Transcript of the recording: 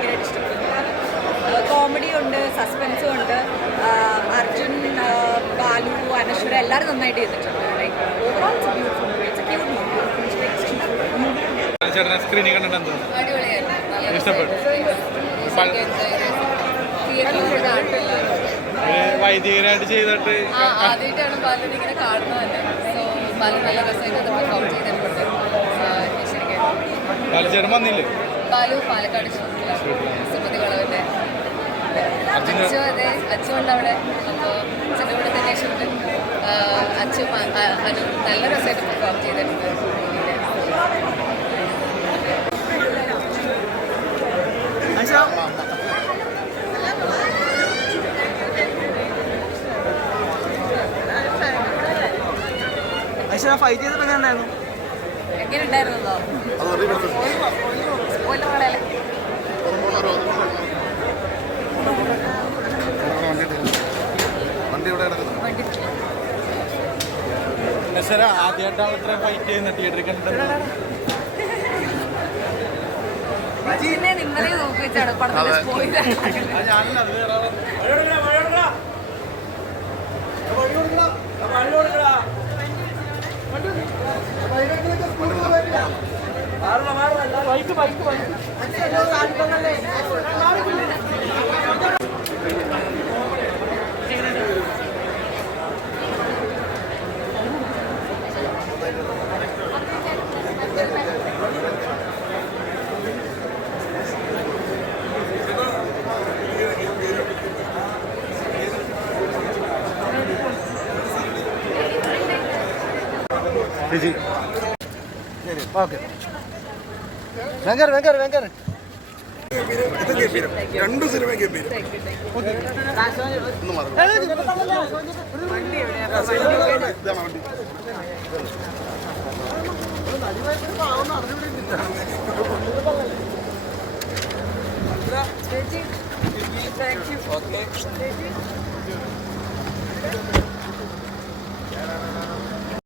ഭയങ്കരമായിട്ട് ഇഷ്ടപ്പെടുന്നു. കോമഡി ഉണ്ട്, സസ്പെൻസും ഉണ്ട്. അർജുൻ, ബാലു, അനശ്വര എല്ലാവരും നന്നായിട്ട് ചെയ്തിട്ടുണ്ട്. Like overall it's A beautiful movie, it's A cute movie. Screening കണ്ടിട്ട് അടിപൊളിയായിരുന്നു, ഇഷ്ടപ്പെട്ടു. വൈദികരായിട്ട് ചെയ്തിട്ട് ആദ്യമായിട്ടാണ് ബാലുവിനെ ഇങ്ങനെ കാണുന്നത് തന്നെ. സോ ബാലു നല്ല രസമായിട്ട് അത് പെർഫോം ചെയ്തിട്ടുണ്ട്. ശരിക്കും ബാലചേട്ടൻ വന്നില്ലേ? ബാലു പാലക്കാട് സുമതി വളവിൻ്റെ അച്ചു, അതെ അച്ചു ഉണ്ട് അവിടെ. അപ്പോൾ അച്ഛൻ്റെ കൂടെ തന്നെ ഷൂട്ട്. അച്ചു അനു നല്ല രസമായിട്ട് പെർഫോം ചെയ്തിട്ടുണ്ട്. ഫൈറ്റ് ചെയ്തപ്പോൾ എങ്ങനെ ഉണ്ടായിരുന്നു? എങ്ങനെ ഉണ്ടായിരുന്നോ? ആദ്യമായിട്ടാണ് ഇത്ര ഫൈറ്റ് ചെയ്യുന്ന തിയേറ്ററിൽ കണ്ടിട്ട്. നിങ്ങളെ നോക്കി വെച്ചാണ് പടത്തിൽ പോയി. ഓക്കെ ഭയങ്കര ഭയങ്കര ഭയങ്കര രണ്ട് സിനിമ ഗംഭീരം. Thank you.